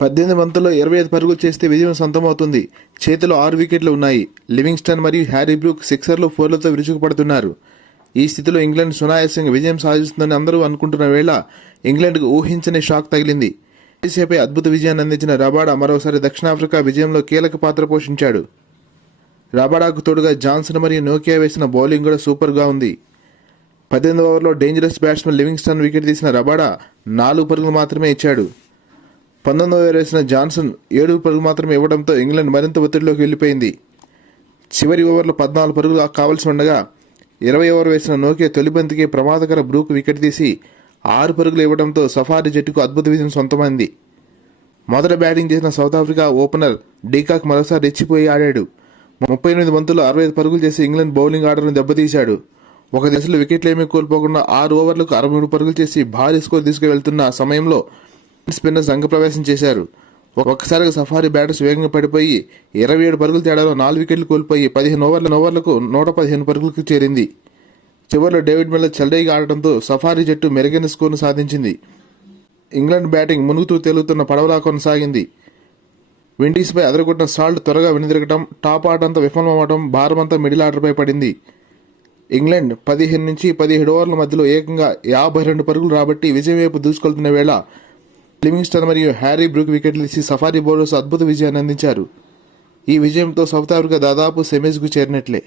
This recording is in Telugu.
18 బంతుల్లో 25 పరుగులు చేస్తే విజయం సొంతమవుతుంది. చేతిలో 6 వికెట్లు ఉన్నాయి. లివింగ్స్టన్ మరియు హ్యారీ బ్రూక్ సిక్సర్లు, ఫోర్లతో విరుచుకుపడుతున్నారు. ఈ స్థితిలో ఇంగ్లాండ్ సునాయాసంగా విజయం సాధిస్తుందని అందరూ అనుకుంటున్న వేళ ఇంగ్లాండ్కు ఊహించని షాక్ తగిలింది. మలేసియాపై అద్భుత విజయాన్ని అందించిన రబాడా మరోసారి దక్షిణాఫ్రికా విజయంలో కీలక పాత్ర పోషించాడు. రబాడాకు తోడుగా జాన్సన్ మరియు నోకియా వేసిన బౌలింగ్ కూడా సూపర్గా ఉంది. 18 ఓవర్లో డేంజరస్ బ్యాట్స్మెన్ లివింగ్స్టన్ వికెట్ తీసిన రబాడా 4 పరుగులు మాత్రమే ఇచ్చాడు. 19 ఓవర్ వేసిన జాన్సన్ 7 పరుగులు మాత్రమే ఇవ్వడంతో ఇంగ్లాండ్ మరింత ఒత్తిడిలోకి వెళ్లిపోయింది. చివరి ఓవర్లో 14 పరుగులు కావాల్సి ఉండగా 20 ఓవర్ వేసిన నోకియా తొలి బంతికి ప్రమాదకర బ్రూక్ వికెట్ తీసి 6 పరుగులు ఇవ్వడంతో సఫారీ జట్టుకు అద్భుత విజయం సొంతమైంది. మొదట బ్యాటింగ్ చేసిన సౌత్ ఆఫ్రికా ఓపెనర్ డీకాక్ మరోసారి రెచ్చిపోయి ఆడాడు. 38 బంతుల్లో 65 పరుగులు చేసి ఇంగ్లాండ్ బౌలింగ్ ఆర్డర్ను దెబ్బతీశాడు. ఒక దశలో వికెట్లేమీ కోల్పోకుండా 6 ఓవర్లకు 63 పరుగులు చేసి భారీ స్కోర్ తీసుకువెళ్తున్న సమయంలో స్పిన్నర్స్ రంగప్రవేశం చేశారు. ఒక్కసారిగా సఫారీ బ్యాటర్స్ వేగంగా పడిపోయి 27 పరుగుల తేడాలో 4 వికెట్లు కోల్పోయి 15 ఓవర్లకు 115 పరుగులకు చేరింది. చివరిలో డేవిడ్ మిల్లర్ చెలరేగి ఆడటంతో సఫారీ జట్టు మెరుగైన స్కోర్ను సాధించింది. ఇంగ్లాండ్ బ్యాటింగ్ మునుగుతూ తేలుతున్న పడవలా కొనసాగింది. విండీస్పై అదరగొట్టిన సాల్ట్ త్వరగా వెనుదిరగటం, టాప్ ఆటంతా విఫలమవడం, భారమంతా మిడిల్ ఆర్డర్పై పడింది. ఇంగ్లాండ్ 15 నుంచి 17 ఓవర్ల మధ్యలో ఏకంగా 52 పరుగులు రాబట్టి విజయం వైపు దూసుకెళ్తున్న వేళ లివింగ్స్టన్ మరియు హ్యారీ బ్రూక్ వికెట్లు తీసి సఫారీ బౌలర్స్ అద్భుత విజయాన్ని అందించారు. ఈ విజయంతో సౌత్ ఆఫ్రికా దాదాపు సెమీస్కు చేరినట్లే.